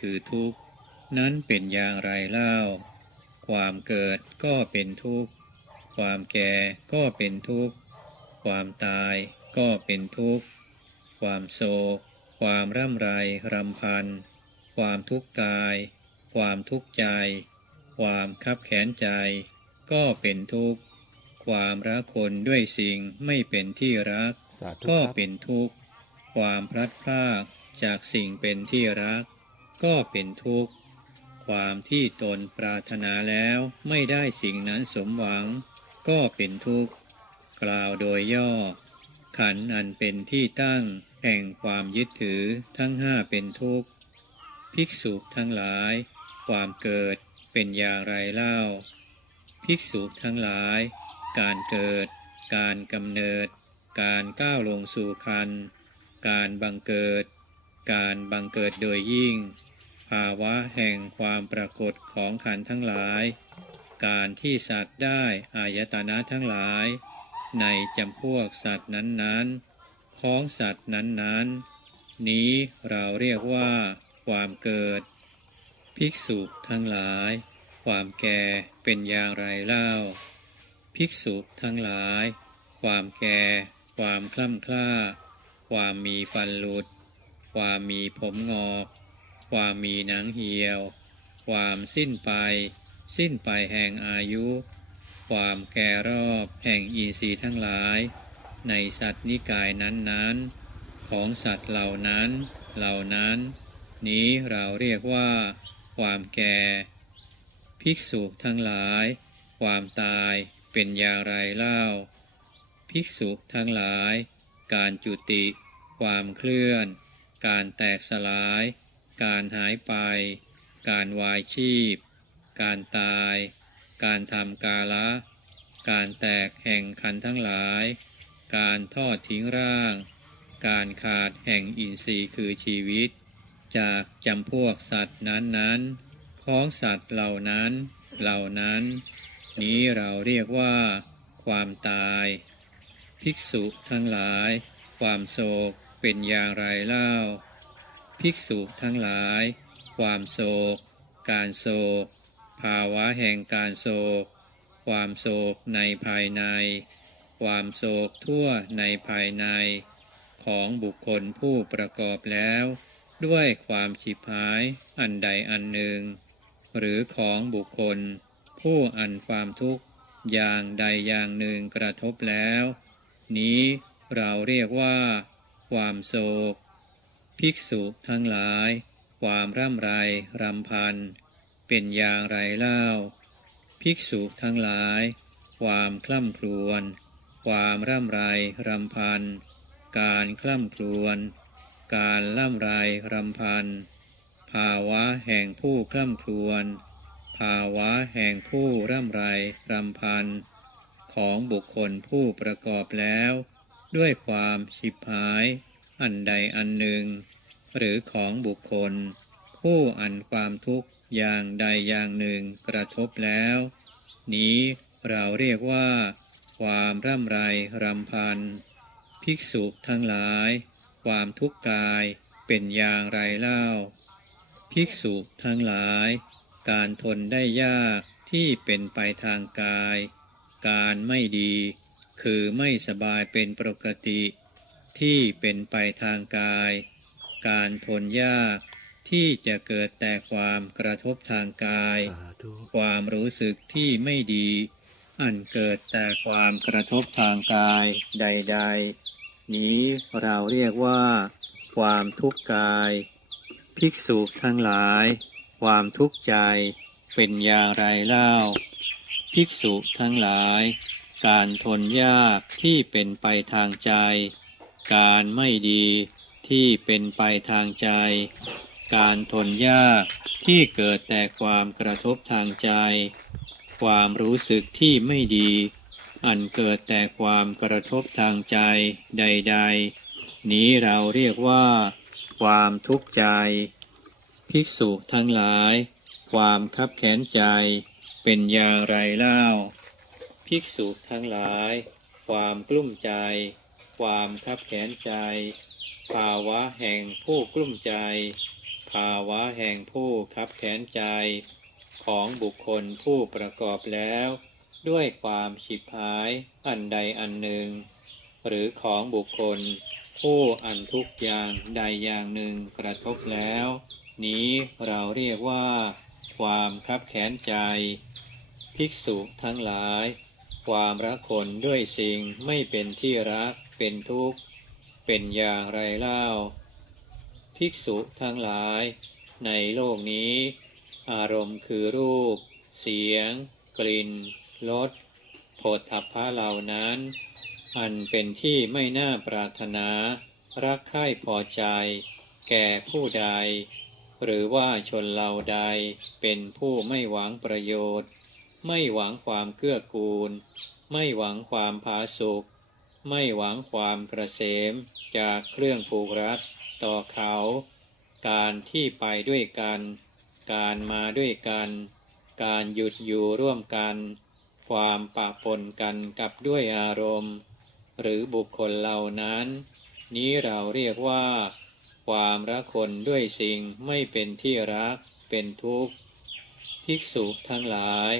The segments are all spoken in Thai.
คือทุกข์ นั้นเป็นอย่างไรเล่า ความเกิดก็เป็นทุกข์ ความแก่ก็เป็นทุกข์ ความตายก็เป็นทุกข์ ความโศก ความร่ำไรรำพัน ความทุกข์กาย ความทุกข์ใจ ความคับแขนใจ ก็เป็นทุกข์ ความรักคนด้วยสิ่งไม่เป็นที่รักสาธุก็ครับเป็นทุกข์ ความพลัดพรากจากสิ่งเป็นที่รัก ก็เป็นทุกข์ ความที่ตนปรารถนาแล้วไม่ได้สิ่งนั้นสมหวัง ก็เป็นทุกข์ กล่าวโดยย่อ ขันอันเป็นที่ตั้งแห่งความยึดถือทั้งห้าเป็นทุกข์ ภิกษุทั้งหลาย ความเกิดเป็นอย่างไรเล่า ภิกษุทั้งหลาย การเกิด การกำเนิด การก้าวลงสู่คัน การบังเกิด การบังเกิดโดยยิ่ง ภาวะแห่งความปรากฏของขันทั้งหลาย การที่สัตว์ได้อายตนะทั้งหลาย ในจำพวกสัตว์นั้นๆ ของสัตว์นั้นๆ นี้เราเรียกว่าความเกิด ภิกษุทั้งหลาย ความแก่เป็นอย่างไรเล่า ภิกษุทั้งหลาย ความแก่ ความคล่ำคล้า ความมีฟันหลุด ความมีผมงอก ความมีหนังเหี่ยว ความสิ้นไป สิ้นไปแห่งอายุ ความแก่รอบแห่งอินทรีย์ทั้งหลาย ในสัตว์นิกายนั้นๆ ของสัตว์เหล่านั้นเหล่านั้น นี้เราเรียกว่า ความแก่ ภิกษุทั้งหลาย ความตายเป็นอย่างไรเล่า ภิกษุทั้งหลาย การจุติ ความเคลื่อน การแตกสลาย การหายไป การวายชีพ การตาย การทำกาละ การแตกแห่งขันทั้งหลาย การทอดทิ้งร่าง การขาดแห่งอินทรีย์คือชีวิต จากจำพวกสัตว์นั้นๆ ของสัตว์เหล่านั้น เหล่านั้น นี้เราเรียกว่า ความตาย ภิกษุทั้งหลาย ความโศกเป็นอย่างไรเล่า ภิกษุทั้งหลาย ความโศก การโศก ภาวะแห่งการโศก ความโศกในภายใน ความโศกทั่วในภายใน ของบุคคลผู้ประกอบแล้ว ด้วยความฉิบหายอันใดอันหนึ่ง หรือของบุคคล ผู้อันความทุกข์อย่างใดอย่างหนึ่งกระทบแล้ว นี้เราเรียกว่า ความโศก ภิกษุทั้งหลาย ความร่ำไรรำพัน เป็นอย่างไรเล่า ภิกษุทั้งหลาย ความคล่ำครวญความร่ำไรรำพัน การคล่ำครวญการล่ำไรรำพัน ภาวะแห่งผู้คล่ำครวญภาวะแห่งผู้ร่ำไรรำพัน ของบุคคลผู้ประกอบแล้ว ด้วยความฉิบหาย อันใดอันหนึ่ง หรือของบุคคล ผู้อันความทุกข์อย่างใดอย่างหนึ่งกระทบแล้ว นี้เราเรียกว่า ความร่ำไรรำพัน ภิกษุทั้งหลาย ความทุกข์กายเป็นอย่างไรเล่า ภิกษุทั้งหลาย การทนได้ยากที่เป็นไปทางกาย การไม่ดี คือไม่สบายเป็นปกติ ที่เป็นไปทางกาย การทนยาก ที่จะเกิดแต่ความกระทบทางกายสาธุความรู้สึกที่ไม่ดี อันเกิดแต่ความกระทบทางกายใด ๆ นี้เราเรียกว่า ความทุกข์กาย ภิกษุทั้งหลาย ความทุกข์ใจเป็นอย่างไรเล่า ภิกษุทั้งหลาย การทนยากที่เป็นไปทางใจ การไม่ดีที่เป็นไปทางใจ การทนยากที่เกิดแต่ความกระทบทางใจ ความรู้สึกที่ไม่ดี อันเกิดแต่ความกระทบทางใจใด ๆ นี้เราเรียกว่า ความทุกข์ใจ ภิกษุทั้งหลาย ความคับแค้นใจ เป็นอย่างไรเล่า ภิกษุทั้งหลาย ความกลุ้มใจ ความคับแค้นใจ ภาวะแห่งผู้กลุ้มใจ ภาวะแห่งผู้คับแค้นใจ ของบุคคลผู้ประกอบแล้ว ด้วยความฉิบหายอันใดอันหนึ่ง หรือของบุคคล ผู้อันทุกอย่างใดอย่างหนึ่งกระทบแล้ว นี้เราเรียกว่า ความคับแค้นใจ ภิกษุทั้งหลายความรักคนด้วยสิ่งไม่เป็นที่รัก เป็นทุกข์ เป็นอย่างไรเล่า ภิกษุทั้งหลาย ในโลกนี้ อารมณ์คือรูป เสียง กลิ่นรสโผฏฐัพพะเหล่านั้น อันเป็นที่ไม่น่าปรารถนา รักใคร่พอใจ แก่ผู้ใด หรือว่าชนเหล่าใดเป็นผู้ไม่หวังประโยชน์ ไม่หวังความเกื้อกูล ไม่หวังความผาสุก ไม่หวังความกระเสมจากเครื่องผูกรัดต่อเขา การที่ไปด้วยกัน การมาด้วยกัน การหยุดอยู่ร่วมกัน ความปะปนกันกับด้วยอารมณ์ หรือบุคคลเหล่านั้น นี้เราเรียกว่า ความรักคนด้วยสิ่งไม่เป็นที่รักเป็นทุกข์ภิกษุทั้งหลาย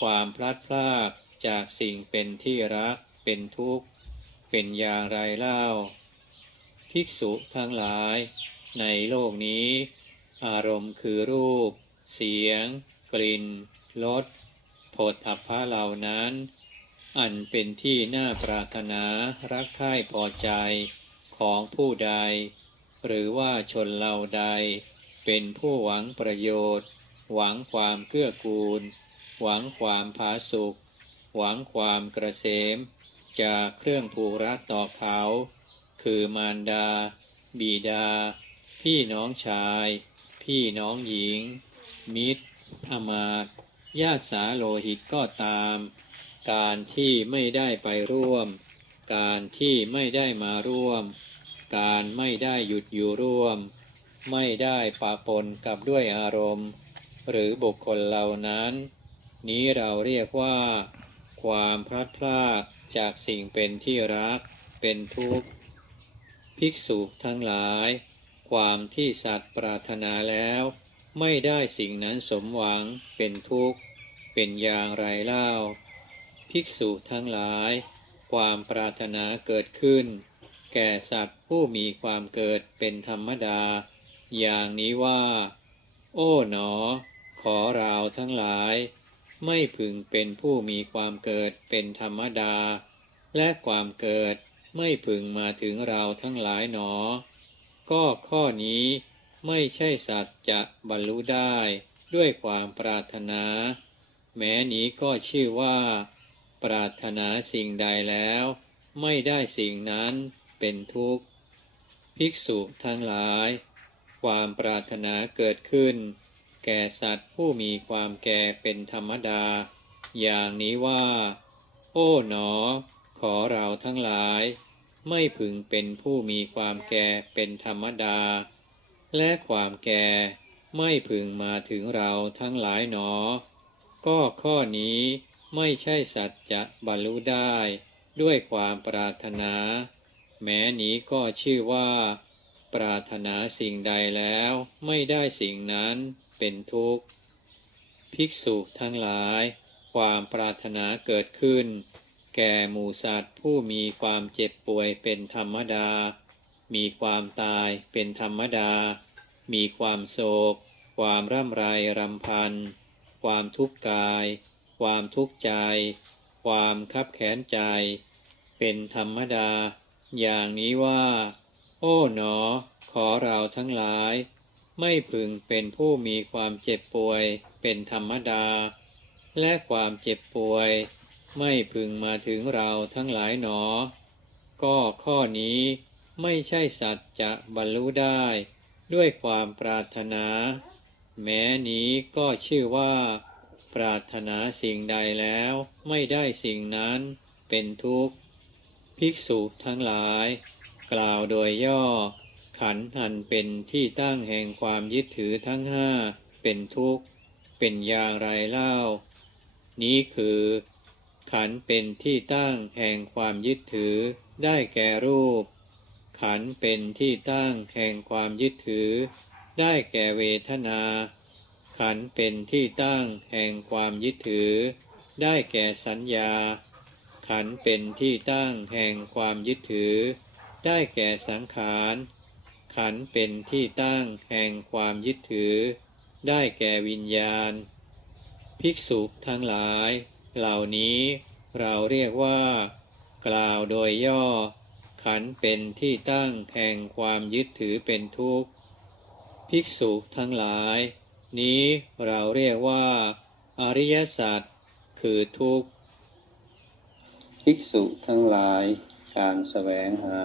ความพลัดพรากจากสิ่งเป็นที่รักเป็นทุกข์ เป็นอย่างไรเล่า ภิกษุทั้งหลาย ในโลกนี้ อารมณ์คือรูป เสียง กลิ่นรสโผฏฐัพพะเหล่านั้น อันเป็นที่น่าปรารถนารักใคร่พอใจของผู้ใด หรือว่าชนเหล่าใด เป็นผู้หวังประโยชน์ หวังความเกื้อกูล หวังความผาสุกหวังความกระเสม จากเครื่องผูกรัดต่อเขา คือมารดา บิดา พี่น้องชาย พี่น้องหญิง มิตร อมาตญาติสาโลหิตก็ตาม การที่ไม่ได้ไปร่วม การที่ไม่ได้มาร่วม การไม่ได้หยุดอยู่ร่วม ไม่ได้ปะปนกับด้วยอารมณ์ หรือบุคคลเหล่านั้น นี้เราเรียกว่า ความพลัดพราก จากสิ่งเป็นที่รัก เป็นทุกข์ ภิกษุทั้งหลาย ความที่สัตว์ปรารถนาแล้ว ไม่ได้สิ่งนั้นสมหวังเป็นทุกข์ เป็นอย่างไรเล่า ภิกษุทั้งหลาย ความปรารถนาเกิดขึ้น แก่สัตว์ผู้มีความเกิดเป็นธรรมดา อย่างนี้ว่า โอ้หนอ ขอเราทั้งหลาย ไม่พึงเป็นผู้มีความเกิดเป็นธรรมดา และความเกิดไม่พึงมาถึงเราทั้งหลายหนอ ก็ข้อนี้ไม่ใช่สัตว์จะบรรลุได้ด้วยความปรารถนา แม้นี้ก็ชื่อว่า ปรารถนาสิ่งใดแล้ว ไม่ได้สิ่งนั้นเป็นทุกข์ ภิกษุทั้งหลาย ความปรารถนาเกิดขึ้น แก่สัตว์ผู้มีความแก่เป็นธรรมดา อย่างนี้ว่า โอ้หนอ ขอเราทั้งหลาย ไม่พึงเป็นผู้มีความแก่เป็นธรรมดา และความแก่ไม่พึงมาถึงเราทั้งหลายหนอ ก็ข้อนี้ไม่ใช่สัตว์จะบรรลุได้ด้วยความปรารถนา แม้นี้ก็ชื่อว่า ปรารถนาสิ่งใดแล้วไม่ได้สิ่งนั้น เป็นทุกข์ ภิกษุทั้งหลาย ความปรารถนาเกิดขึ้น แก่หมูสัตว์ผู้มีความเจ็บป่วยเป็นธรรมดา มีความตายเป็นธรรมดา มีความโศก ความร่ำไรรำพัน ความทุกข์กาย ความทุกข์ใจ ความคับแขนใจ เป็นธรรมดา อย่างนี้ว่า โอ้หนอ ขอเราทั้งหลาย ไม่พึงเป็นผู้มีความเจ็บป่วยเป็นธรรมดา และความเจ็บป่วย ไม่พึงมาถึงเราทั้งหลายหนอ ก็ข้อนี้ไม่ใช่สัตว์จะบรรลุได้ ด้วยความปรารถนา แม้นี้ก็ชื่อว่า ปรารถนาสิ่งใดแล้วไม่ได้สิ่งนั้นเป็นทุกข์ ภิกษุทั้งหลาย กล่าวโดยย่อ ขันธ์อันเป็นที่ตั้งแห่งความยึดถือทั้งห้าเป็นทุกข์ เป็นอย่างไรเล่า นี้คือ ขันธ์เป็นที่ตั้งแห่งความยึดถือได้แก่รูป ขันธ์เป็นที่ตั้งแห่งความยึดถือ ได้แก่เวทนา ขันธ์เป็นที่ตั้งแห่งความยึดถือ ได้แก่สัญญา ขันธ์เป็นที่ตั้งแห่งความยึดถือ ได้แก่สังขาร ขันเป็นที่ตั้งแห่งความยึดถือ ได้แก่วิญญาณ ภิกษุทั้งหลาย เหล่านี้เราเรียกว่า กล่าวโดยย่อ ขันเป็นที่ตั้งแห่งความยึดถือเป็นทุกข์ ภิกษุทั้งหลาย นี้เราเรียกว่า อริยสัจคือทุกข์ ภิกษุทั้งหลายการแสวงหา